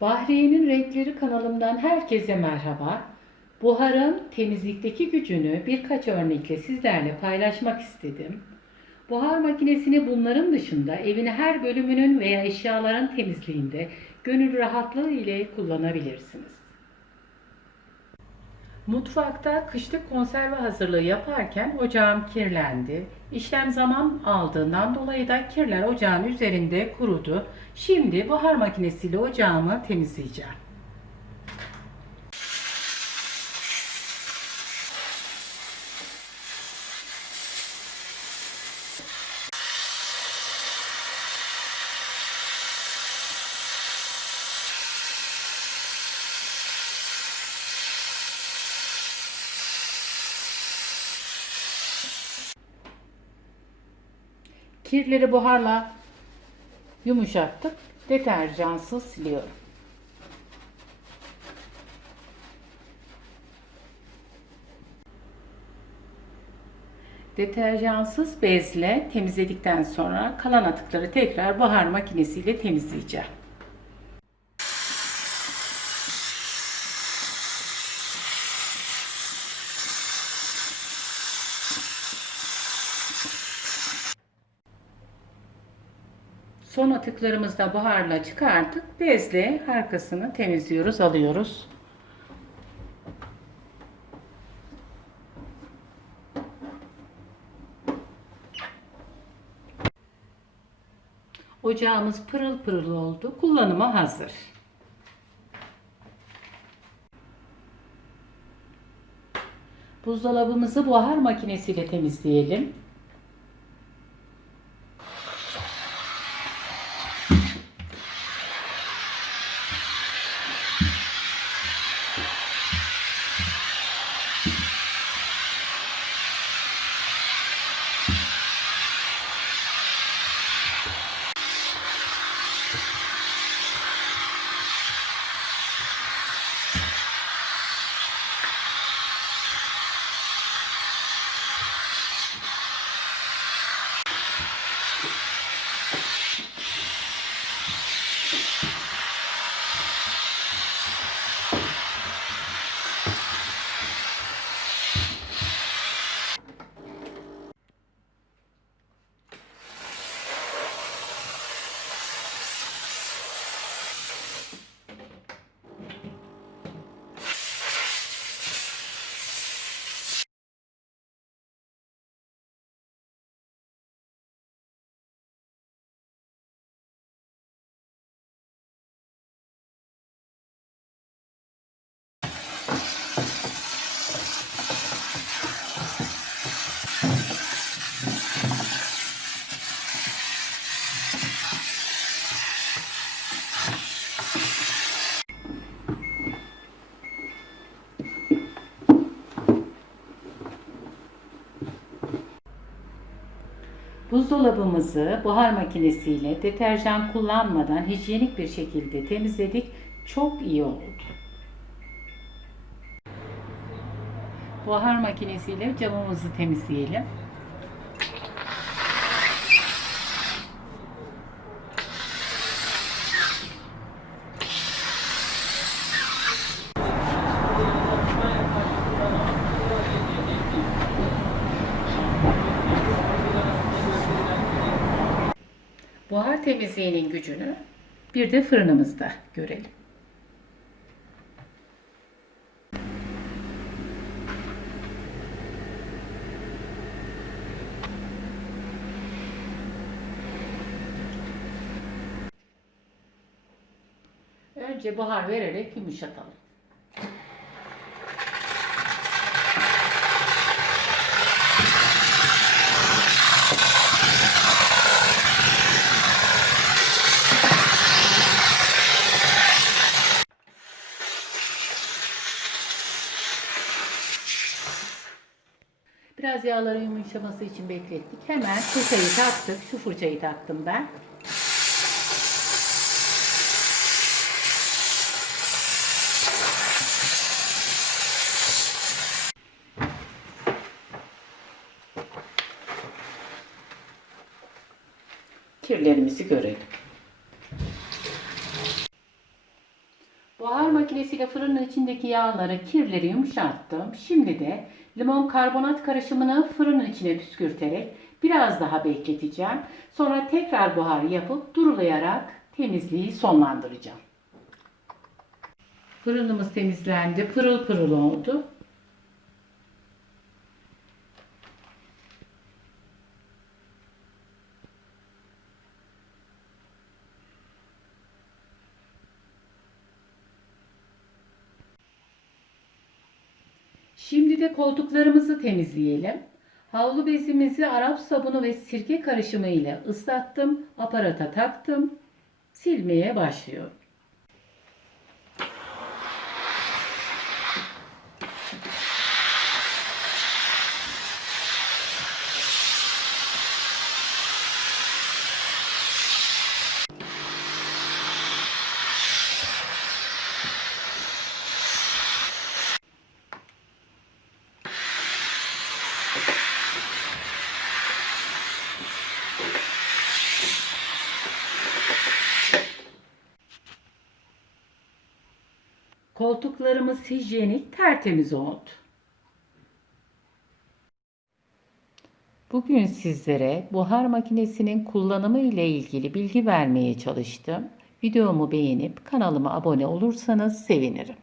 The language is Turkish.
Bahriye'nin Renkleri kanalımdan herkese merhaba. Buharın temizlikteki gücünü birkaç örnekle sizlerle paylaşmak istedim. Buhar makinesini bunların dışında evin her bölümünün veya eşyaların temizliğinde gönül rahatlığı ile kullanabilirsiniz. Mutfakta kışlık konserve hazırlığı yaparken ocağım kirlendi. İşlem zaman aldığından dolayı da kirler ocağın üzerinde kurudu. Şimdi buhar makinesiyle ocağımı temizleyeceğim. Kirleri buharla yumuşattık. Deterjansız siliyorum. Deterjansız bezle temizledikten sonra kalan atıkları tekrar buhar makinesiyle temizleyeceğim. Son atıklarımızı da buharla çıkartıp bezle arkasını temizliyoruz, alıyoruz. Ocağımız pırıl pırıl oldu. Kullanıma hazır. Buzdolabımızı buhar makinesiyle temizleyelim. Thank you. Buzdolabımızı buhar makinesiyle deterjan kullanmadan hijyenik bir şekilde temizledik. Çok iyi oldu. Buhar makinesiyle camımızı temizleyelim. Temizliğinin gücünü bir de fırınımızda görelim. Önce buhar vererek yumuşatalım. Biraz yağların yumuşaması için beklettik. Hemen fırçayı taktık. Şu fırçayı taktım ben. Kirlerimizi görelim. Makinesiyle fırının içindeki yağları, kirleri yumuşattım. Şimdi de limon karbonat karışımını fırının içine püskürterek biraz daha bekleteceğim. Sonra tekrar buhar yapıp durulayarak temizliği sonlandıracağım. Fırınımız temizlendi. Pırıl pırıl oldu. Şimdi de koltuklarımızı temizleyelim. Havlu bezimizi Arap sabunu ve sirke karışımı ile ıslattım. Aparata taktım. Silmeye başlıyorum. Koltuklarımız hijyenik, tertemiz oldu. Bugün sizlere buhar makinesinin kullanımı ile ilgili bilgi vermeye çalıştım. Videomu beğenip kanalıma abone olursanız sevinirim.